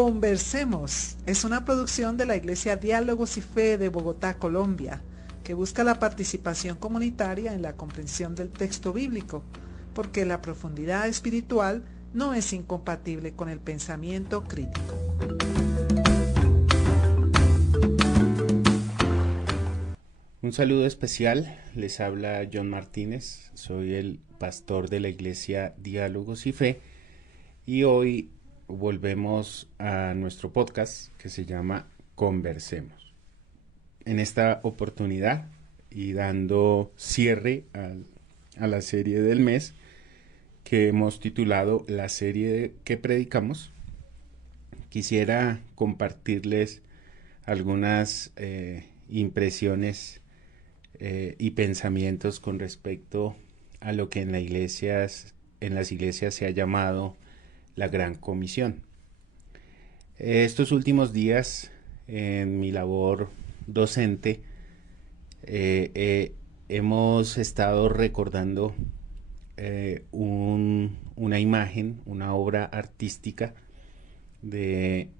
Conversemos es una producción de la Iglesia Diálogos y Fe de Bogotá, Colombia, que busca la participación comunitaria en la comprensión del texto bíblico, porque la profundidad espiritual no es incompatible con el pensamiento crítico. Un saludo especial, les habla John Martínez, soy el pastor de la Iglesia Diálogos y Fe y hoy volvemos a nuestro podcast que se llama Conversemos. En esta oportunidad y dando cierre a la serie del mes que hemos titulado La serie que predicamos, quisiera compartirles algunas impresiones y pensamientos con respecto a lo que en las iglesias se ha llamado la Gran Comisión. Estos últimos días en mi labor docente hemos estado recordando una imagen, una obra artística de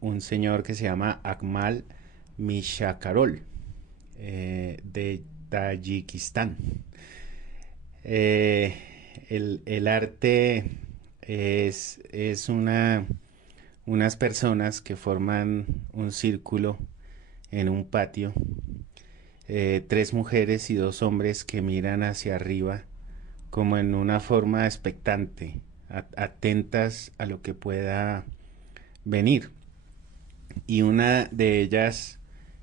un señor que se llama Akmal Mishakarol, de Tayikistán. El arte es unas personas que forman un círculo en un patio, 3 mujeres y 2 hombres que miran hacia arriba como en una forma expectante, atentas a lo que pueda venir. Y una de ellas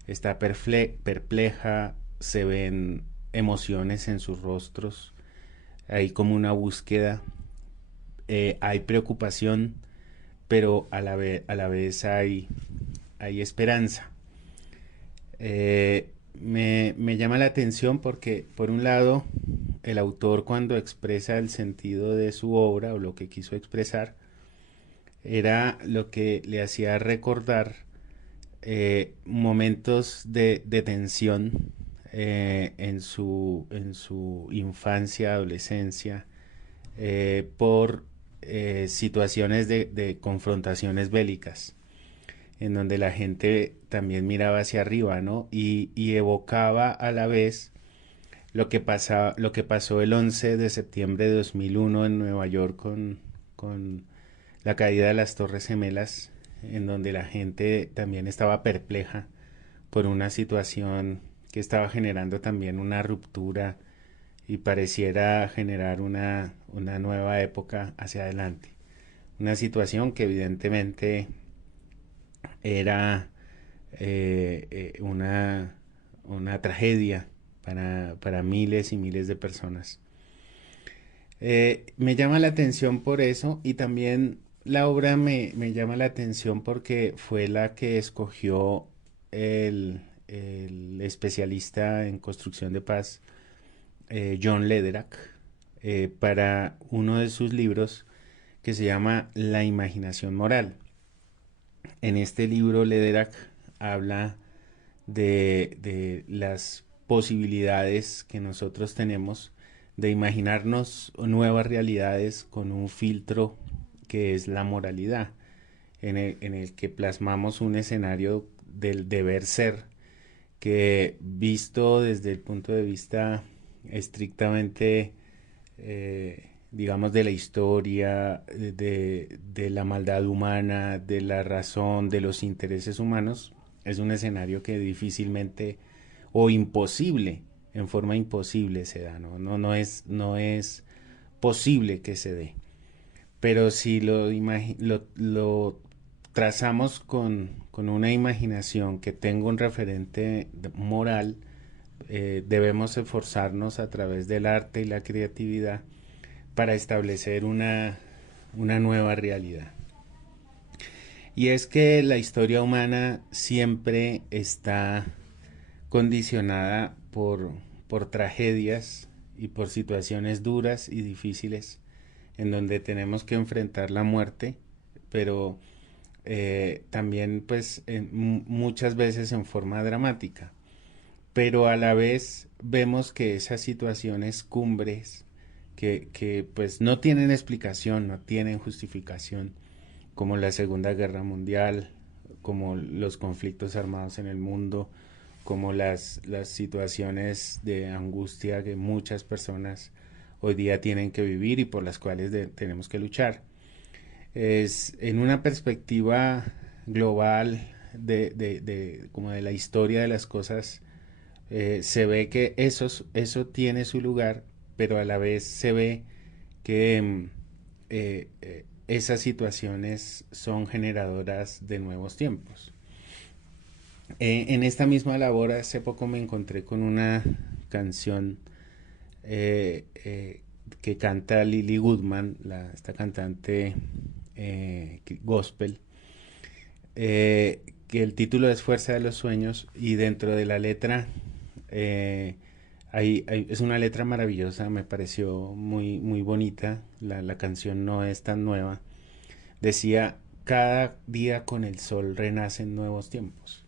está perpleja, se ven emociones en sus rostros, hay como una búsqueda, hay preocupación, pero a la vez hay esperanza. Me llama la atención porque, por un lado, el autor, cuando expresa el sentido de su obra o lo que quiso expresar, era lo que le hacía recordar momentos de tensión en su infancia, adolescencia, por situaciones de confrontaciones bélicas, en donde la gente también miraba hacia arriba, ¿no? Y evocaba a la vez lo que pasó el 11 de septiembre de 2001 en Nueva York con la caída de las Torres Gemelas, en donde la gente también estaba perpleja por una situación que estaba generando también una ruptura y pareciera generar una nueva época hacia adelante. Una situación que evidentemente era una tragedia para miles y miles de personas. Me llama la atención por eso, y también la obra me llama la atención porque fue la que escogió el especialista en construcción de paz, John Lederach, para uno de sus libros que se llama La imaginación moral. En este libro Lederach habla de las posibilidades que nosotros tenemos de imaginarnos nuevas realidades con un filtro que es la moralidad, en el que plasmamos un escenario del deber ser, que visto desde el punto de vista estrictamente, digamos, de la historia, de la maldad humana, de la razón, de los intereses humanos, es un escenario que difícilmente o imposible, en forma imposible se da, no es posible que se dé. Pero si lo trazamos con una imaginación que tenga un referente moral, debemos esforzarnos a través del arte y la creatividad para establecer una nueva realidad. Y es que la historia humana siempre está condicionada por tragedias y por situaciones duras y difíciles, en donde tenemos que enfrentar la muerte, pero también pues muchas veces en forma dramática. Pero a la vez vemos que esas situaciones cumbres que pues no tienen explicación, no tienen justificación, como la Segunda Guerra Mundial, como los conflictos armados en el mundo, como las situaciones de angustia que muchas personas hoy día tienen que vivir y por las cuales tenemos que luchar. Es en una perspectiva global como de la historia de las cosas, se ve que eso tiene su lugar, pero a la vez se ve que esas situaciones son generadoras de nuevos tiempos. En esta misma labor hace poco me encontré con una canción que canta Lily Goodman, esta cantante gospel, que el título es Fuerza de los Sueños, y dentro de la letra es una letra maravillosa, me pareció muy bonita. La canción no es tan nueva. Decía: cada día con el sol renacen nuevos tiempos.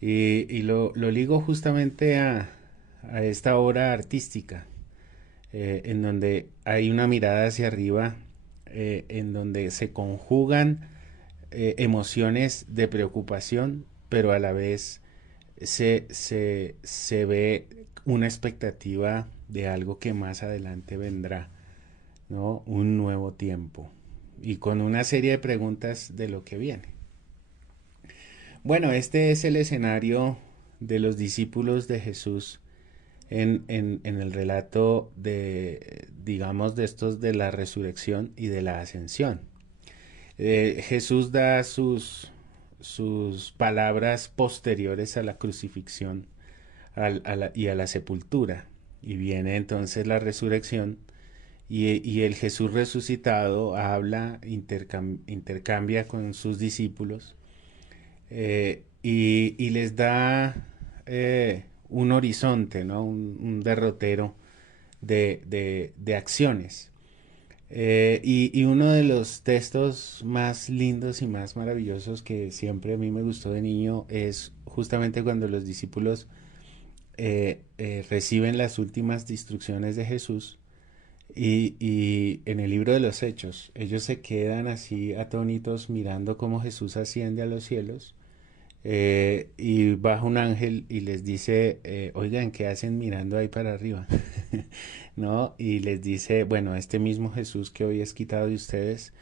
Y lo ligo justamente a esta obra artística, en donde hay una mirada hacia arriba, en donde se conjugan emociones de preocupación, pero a la vez se ve una expectativa de algo que más adelante vendrá, ¿no? Un nuevo tiempo. Y con una serie de preguntas de lo que viene. Bueno, este es el escenario de los discípulos de Jesús en el relato de, digamos, de estos de la resurrección y de la ascensión. Jesús da sus palabras posteriores a la crucifixión y a la sepultura. Y viene entonces la resurrección y el Jesús resucitado habla, intercambia con sus discípulos, y les da un horizonte, ¿no? Un derrotero de acciones. Y uno de los textos más lindos y más maravillosos que siempre a mí me gustó de niño es justamente cuando los discípulos reciben las últimas instrucciones de Jesús y en el libro de los Hechos ellos se quedan así atónitos mirando cómo Jesús asciende a los cielos, y baja un ángel y les dice, oigan, ¿qué hacen mirando ahí para arriba? ¿No? Y les dice, bueno, este mismo Jesús que hoy es quitado de ustedes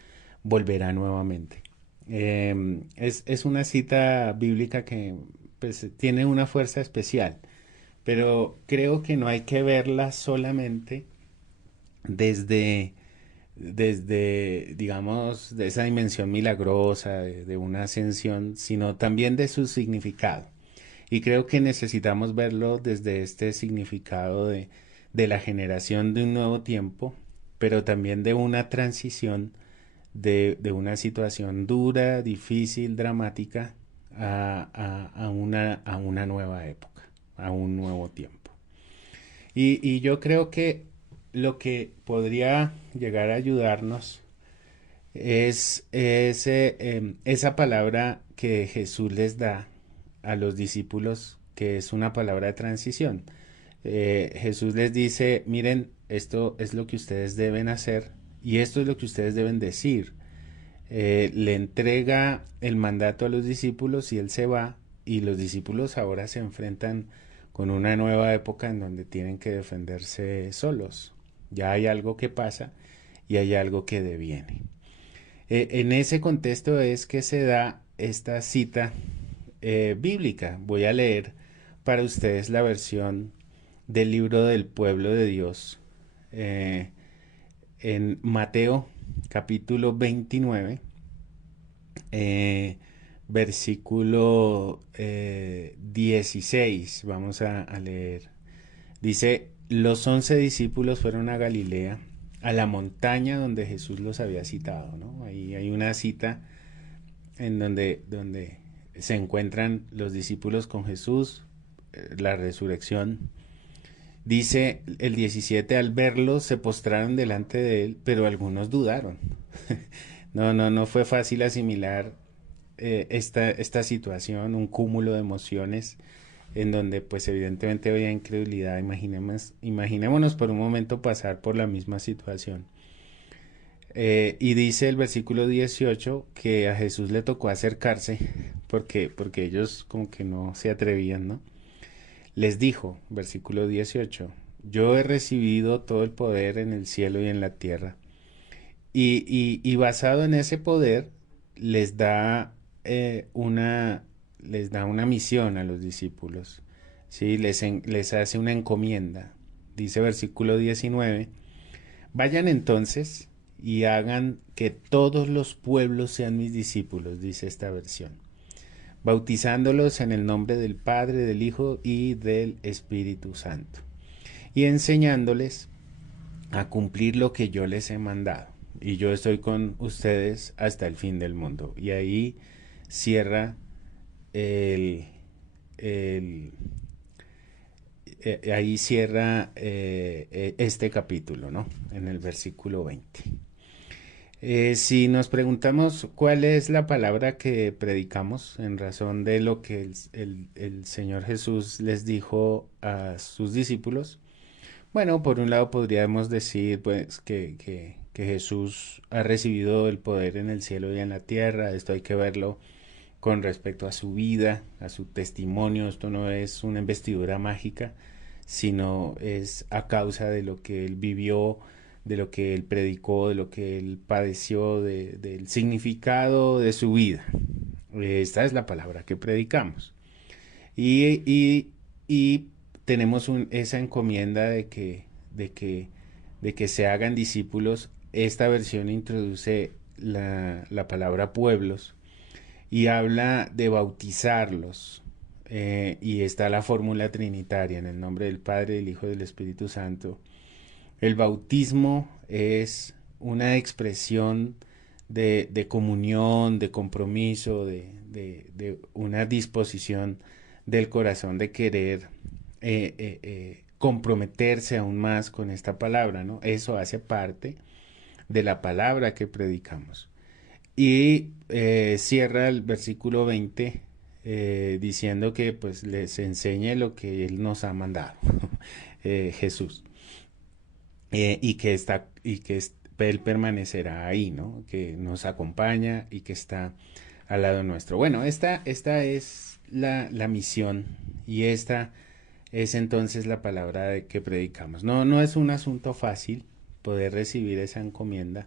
volverá nuevamente. Es una cita bíblica que pues, tiene una fuerza especial, pero creo que no hay que verla solamente desde, digamos, de esa dimensión milagrosa, de una ascensión, sino también de su significado. Y creo que necesitamos verlo desde este significado de la generación de un nuevo tiempo, pero también de una transición de una situación dura, difícil, dramática, a una nueva época, a un nuevo tiempo. Y yo creo que lo que podría llegar a ayudarnos es esa palabra que Jesús les da a los discípulos, que es una palabra de transición. Jesús les dice, miren, esto es lo que ustedes deben hacer y esto es lo que ustedes deben decir. Le entrega el mandato a los discípulos y él se va, y los discípulos ahora se enfrentan con una nueva época en donde tienen que defenderse solos. Ya hay algo que pasa y hay algo que deviene. En ese contexto es que se da esta cita bíblica. Voy a leer para ustedes la versión del libro del pueblo de Dios, en Mateo capítulo 29, versículo 16. Vamos a leer. Dice: los 11 discípulos fueron a Galilea, a la montaña donde Jesús los había citado, ¿no? Ahí hay una cita en donde se encuentran los discípulos con Jesús, la resurrección. Dice el 17, al verlo se postraron delante de él, pero algunos dudaron. No fue fácil asimilar esta situación, un cúmulo de emociones en donde pues evidentemente había incredulidad. Imaginémonos por un momento pasar por la misma situación. Y dice el versículo 18 que a Jesús le tocó acercarse porque ellos como que no se atrevían, ¿no? Les dijo, versículo 18, yo he recibido todo el poder en el cielo y en la tierra. Y basado en ese poder les da, les da una misión a los discípulos, ¿sí? Les hace una encomienda. Dice versículo 19, vayan entonces y hagan que todos los pueblos sean mis discípulos, dice esta versión, bautizándolos en el nombre del Padre, del Hijo y del Espíritu Santo, y enseñándoles a cumplir lo que yo les he mandado. Y yo estoy con ustedes hasta el fin del mundo. Y ahí cierra el, el ahí cierra este capítulo, ¿no? En el versículo 20. Si nos preguntamos cuál es la palabra que predicamos en razón de lo que el Señor Jesús les dijo a sus discípulos, bueno, por un lado podríamos decir pues que Jesús ha recibido el poder en el cielo y en la tierra. Esto hay que verlo con respecto a su vida, a su testimonio. Esto no es una investidura mágica, sino es a causa de lo que él vivió, de lo que él predicó, de lo que él padeció, del significado de su vida. Esta es la palabra que predicamos. Y tenemos esa encomienda de que se hagan discípulos. Esta versión introduce la palabra pueblos y habla de bautizarlos. Y está la fórmula trinitaria en el nombre del Padre, del Hijo y del Espíritu Santo. El bautismo es una expresión de comunión, de compromiso, de una disposición del corazón de querer comprometerse aún más con esta palabra, ¿no? Eso hace parte de la palabra que predicamos. Y cierra el versículo 20 diciendo que pues les enseñe lo que Él nos ha mandado, Jesús. Él permanecerá ahí, ¿no? Que nos acompaña y que está al lado nuestro. Bueno, esta es la misión y esta es entonces la palabra que predicamos. No es un asunto fácil poder recibir esa encomienda,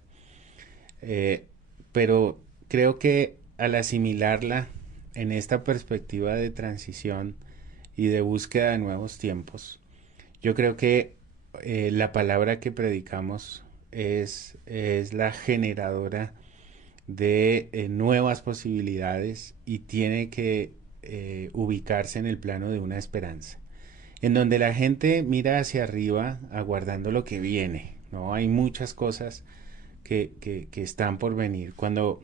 pero creo que al asimilarla en esta perspectiva de transición y de búsqueda de nuevos tiempos, yo creo que la palabra que predicamos es la generadora de nuevas posibilidades y tiene que ubicarse en el plano de una esperanza, en donde la gente mira hacia arriba aguardando lo que viene, ¿no? Hay muchas cosas que están por venir. Cuando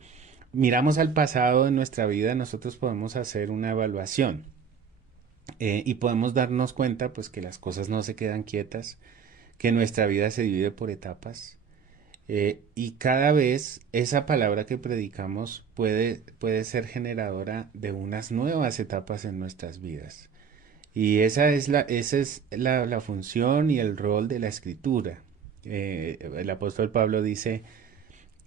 miramos al pasado de nuestra vida, nosotros podemos hacer una evaluación y podemos darnos cuenta pues que las cosas no se quedan quietas, que nuestra vida se divide por etapas, y cada vez esa palabra que predicamos puede ser generadora de unas nuevas etapas en nuestras vidas. Y esa es la función y el rol de la escritura. El apóstol Pablo dice,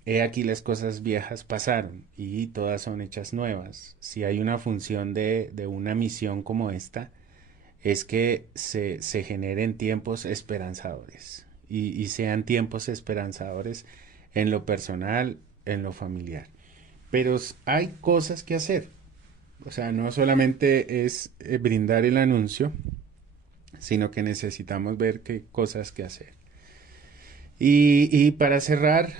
he aquí las cosas viejas pasaron y todas son hechas nuevas. Si hay una función de una misión como esta, es que se generen tiempos esperanzadores y sean tiempos esperanzadores en lo personal, en lo familiar. Pero hay cosas que hacer. O sea, no solamente es brindar el anuncio, sino que necesitamos ver qué cosas que hacer. Y para cerrar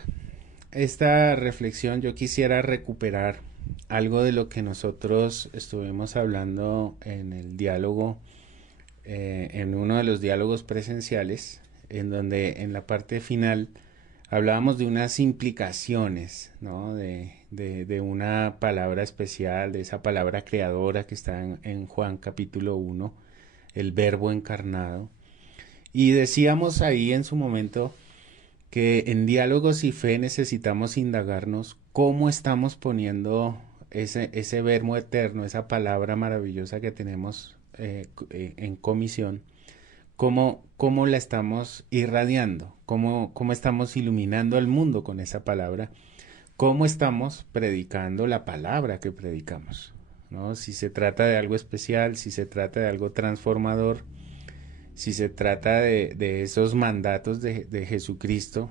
esta reflexión, yo quisiera recuperar algo de lo que nosotros estuvimos hablando en el diálogo, en uno de los diálogos presenciales, en donde en la parte final hablábamos de unas implicaciones, ¿no? De una palabra especial, de esa palabra creadora que está en Juan capítulo 1, el verbo encarnado. Y decíamos ahí en su momento que en diálogos y fe necesitamos indagarnos cómo estamos poniendo ese verbo eterno, esa palabra maravillosa que tenemos en comisión, cómo la estamos irradiando, cómo estamos iluminando al mundo con esa palabra, cómo estamos predicando la palabra que predicamos, ¿no? Si se trata de algo especial, si se trata de algo transformador, si se trata de esos mandatos de Jesucristo,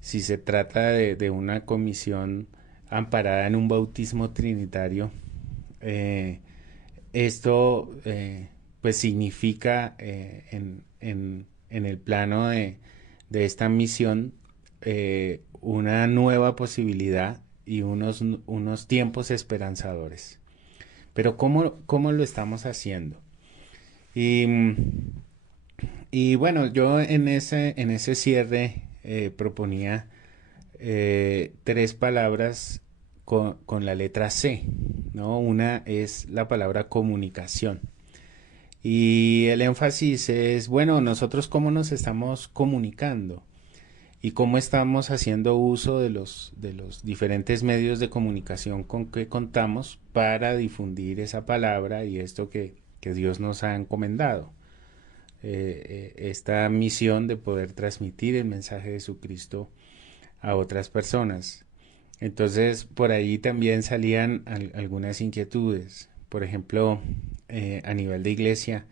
si se trata de una comisión amparada en un bautismo trinitario, eh, esto pues significa en el plano de esta misión una nueva posibilidad y unos tiempos esperanzadores. Pero ¿cómo lo estamos haciendo? Y, y bueno, yo en ese cierre proponía tres palabras con la letra C, ¿no? Una es la palabra comunicación. Y el énfasis es, bueno, nosotros cómo nos estamos comunicando y cómo estamos haciendo uso de los diferentes medios de comunicación con que contamos para difundir esa palabra y esto que Dios nos ha encomendado. Esta misión de poder transmitir el mensaje de Jesucristo a otras personas. Entonces, por ahí también salían algunas inquietudes. Por ejemplo, a nivel de iglesia,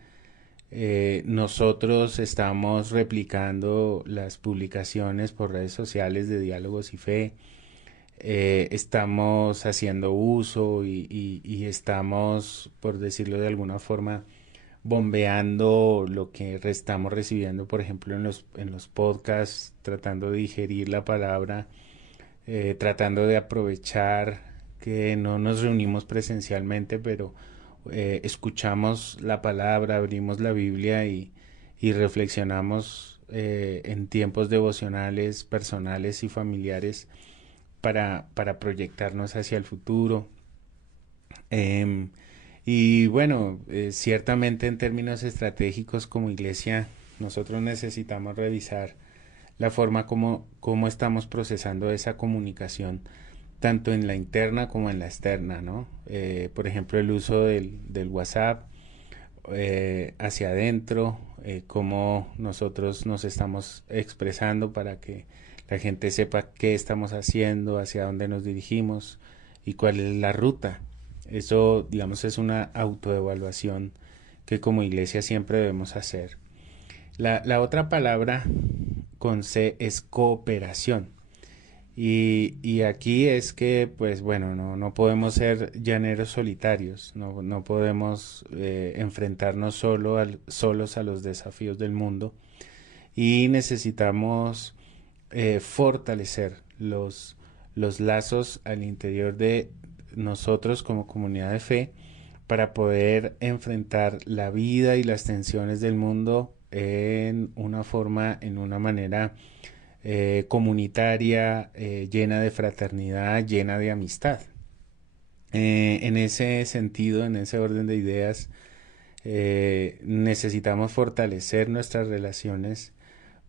nosotros estamos replicando las publicaciones por redes sociales de Diálogos y Fe. Estamos haciendo uso y estamos, por decirlo de alguna forma, bombeando lo que estamos recibiendo, por ejemplo, en los podcasts, tratando de digerir la palabra, tratando de aprovechar que no nos reunimos presencialmente, pero escuchamos la palabra, abrimos la Biblia y reflexionamos en tiempos devocionales, personales y familiares para proyectarnos hacia el futuro. Y bueno, ciertamente en términos estratégicos como iglesia, nosotros necesitamos revisar la forma como estamos procesando esa comunicación, tanto en la interna como en la externa, ¿no? Por ejemplo, el uso del WhatsApp hacia adentro, cómo nosotros nos estamos expresando para que la gente sepa qué estamos haciendo, hacia dónde nos dirigimos y cuál es la ruta. Eso, digamos, es una autoevaluación que como iglesia siempre debemos hacer. La otra palabra con C es cooperación. Y aquí es que, pues bueno, no podemos ser llaneros solitarios, no podemos enfrentarnos solos a los desafíos del mundo y necesitamos fortalecer los lazos al interior de nosotros como comunidad de fe para poder enfrentar la vida y las tensiones del mundo en una manera comunitaria, llena de fraternidad, llena de amistad. En ese sentido, en ese orden de ideas, necesitamos fortalecer nuestras relaciones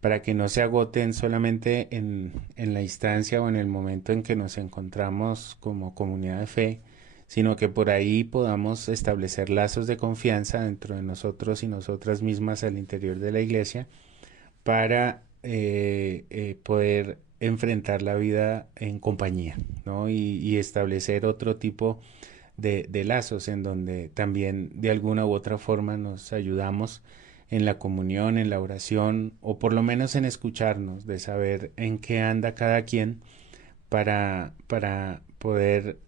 para que no se agoten solamente en la instancia o en el momento en que nos encontramos como comunidad de fe, sino que por ahí podamos establecer lazos de confianza dentro de nosotros y nosotras mismas al interior de la iglesia para poder enfrentar la vida en compañía, ¿no? Y establecer otro tipo de lazos en donde también de alguna u otra forma nos ayudamos en la comunión, en la oración o por lo menos en escucharnos, de saber en qué anda cada quien para poder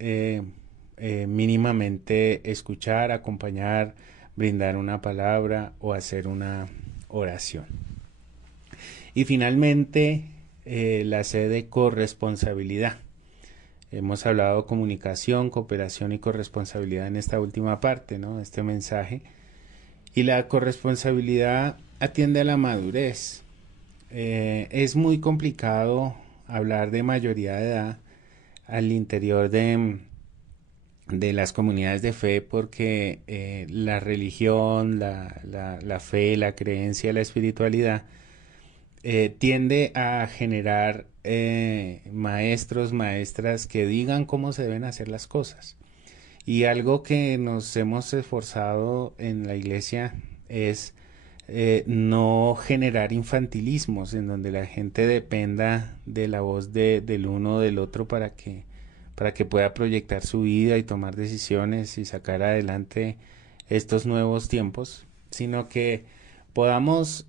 mínimamente escuchar, acompañar, brindar una palabra o hacer una oración. Y finalmente, la C de corresponsabilidad. Hemos hablado de comunicación, cooperación y corresponsabilidad en esta última parte, ¿no? Este mensaje. Y la corresponsabilidad atiende a la madurez. Es muy complicado hablar de mayoría de edad al interior de las comunidades de fe porque la religión, la fe, la creencia, la espiritualidad tiende a generar maestros, maestras que digan cómo se deben hacer las cosas. Y algo que nos hemos esforzado en la iglesia es no generar infantilismos en donde la gente dependa de la voz del uno o del otro para que pueda proyectar su vida y tomar decisiones y sacar adelante estos nuevos tiempos, sino que podamos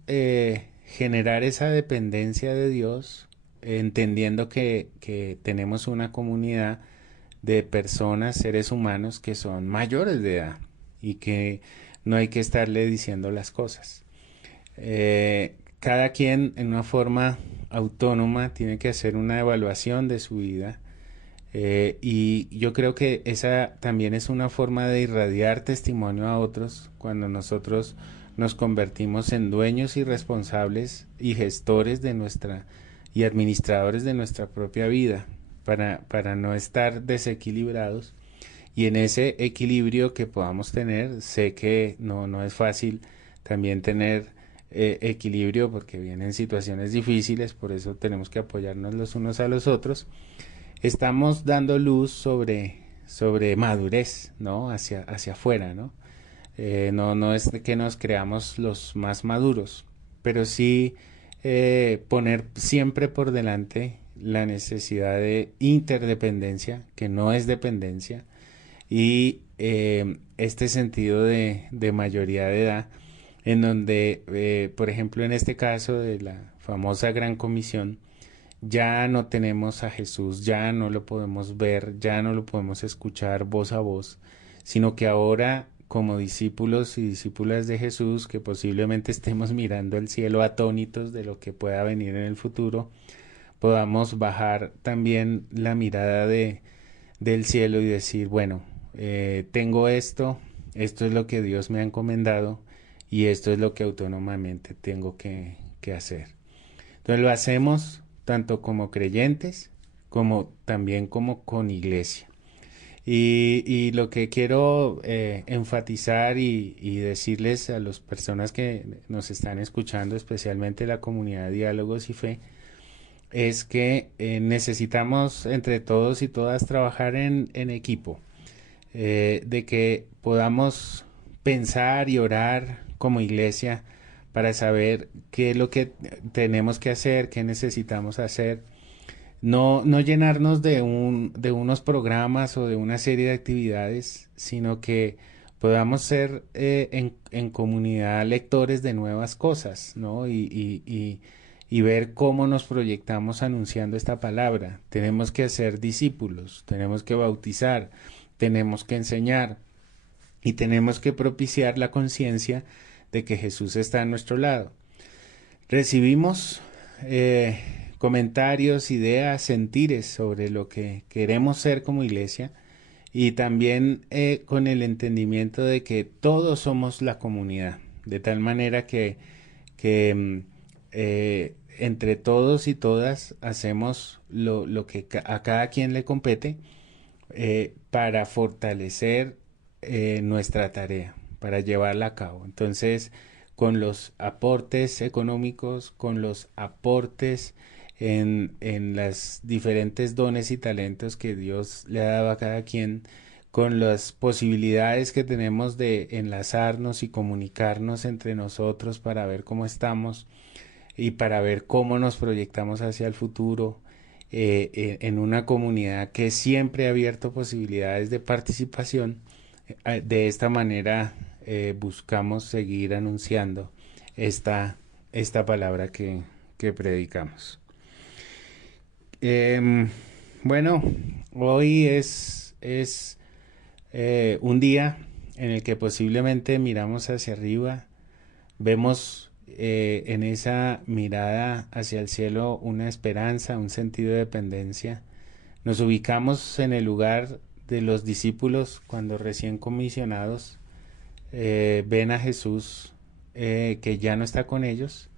generar esa dependencia de Dios, entendiendo que tenemos una comunidad de personas, seres humanos que son mayores de edad y que no hay que estarle diciendo las cosas. Cada quien en una forma autónoma tiene que hacer una evaluación de su vida, y yo creo que esa también es una forma de irradiar testimonio a otros cuando nosotros nos convertimos en dueños y responsables y gestores de nuestra y administradores de nuestra propia vida para no estar desequilibrados. Y en ese equilibrio que podamos tener, sé que no es fácil también tener equilibrio porque vienen situaciones difíciles, por eso tenemos que apoyarnos los unos a los otros. Estamos dando luz sobre madurez, ¿no? Hacia afuera, ¿no? No es que nos creamos los más maduros, pero sí poner siempre por delante la necesidad de interdependencia, que no es dependencia, y este sentido de mayoría de edad, en donde, por ejemplo, en este caso de la famosa Gran Comisión, ya no tenemos a Jesús, ya no lo podemos ver, ya no lo podemos escuchar voz a voz, sino que ahora como discípulos y discípulas de Jesús, que posiblemente estemos mirando el cielo atónitos de lo que pueda venir en el futuro, podamos bajar también la mirada del cielo y decir, bueno, tengo esto es lo que Dios me ha encomendado y esto es lo que autónomamente tengo que hacer. Entonces lo hacemos tanto como creyentes como también como con iglesia. Y lo que quiero enfatizar y decirles a las personas que nos están escuchando, especialmente la comunidad de Diálogos y Fe, es que necesitamos entre todos y todas trabajar en equipo, de que podamos pensar y orar como iglesia para saber qué es lo que tenemos que hacer, qué necesitamos hacer. No llenarnos de unos programas o de una serie de actividades, sino que podamos ser en comunidad lectores de nuevas cosas, ¿no? Y ver cómo nos proyectamos anunciando esta palabra. Tenemos que ser discípulos, tenemos que bautizar, tenemos que enseñar y tenemos que propiciar la conciencia de que Jesús está a nuestro lado. Recibimos comentarios, ideas, sentires sobre lo que queremos ser como iglesia y también con el entendimiento de que todos somos la comunidad, de tal manera que entre todos y todas hacemos lo que a cada quien le compete para fortalecer nuestra tarea, para llevarla a cabo. Entonces, con los aportes económicos, con los aportes en las diferentes dones y talentos que Dios le ha dado a cada quien, con las posibilidades que tenemos de enlazarnos y comunicarnos entre nosotros para ver cómo estamos y para ver cómo nos proyectamos hacia el futuro, en una comunidad que siempre ha abierto posibilidades de participación. De esta manera buscamos seguir anunciando esta palabra que predicamos. Bueno, hoy es un día en el que posiblemente miramos hacia arriba, vemos en esa mirada hacia el cielo una esperanza, un sentido de dependencia. Nos ubicamos en el lugar de los discípulos cuando recién comisionados ven a Jesús que ya no está con ellos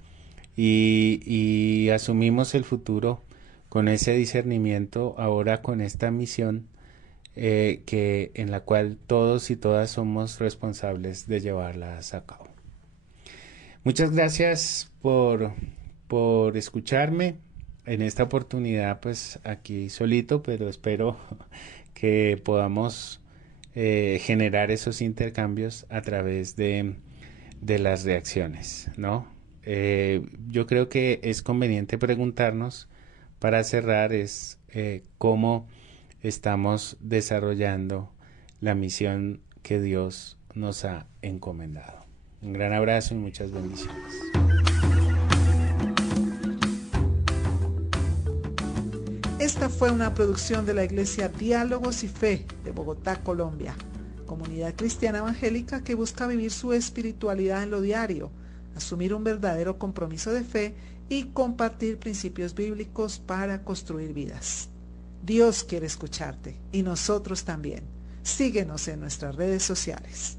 y asumimos el futuro con ese discernimiento, ahora con esta misión en la cual todos y todas somos responsables de llevarlas a cabo. Muchas gracias por escucharme en esta oportunidad, pues aquí solito, pero espero que podamos generar esos intercambios a través de de las reacciones, ¿no? Yo creo que es conveniente preguntarnos para cerrar cómo estamos desarrollando la misión que Dios nos ha encomendado. Un gran abrazo y muchas bendiciones. Esta fue una producción de la Iglesia Diálogos y Fe de Bogotá, Colombia, comunidad cristiana evangélica que busca vivir su espiritualidad en lo diario, asumir un verdadero compromiso de fe y compartir principios bíblicos para construir vidas. Dios quiere escucharte y nosotros también. Síguenos en nuestras redes sociales.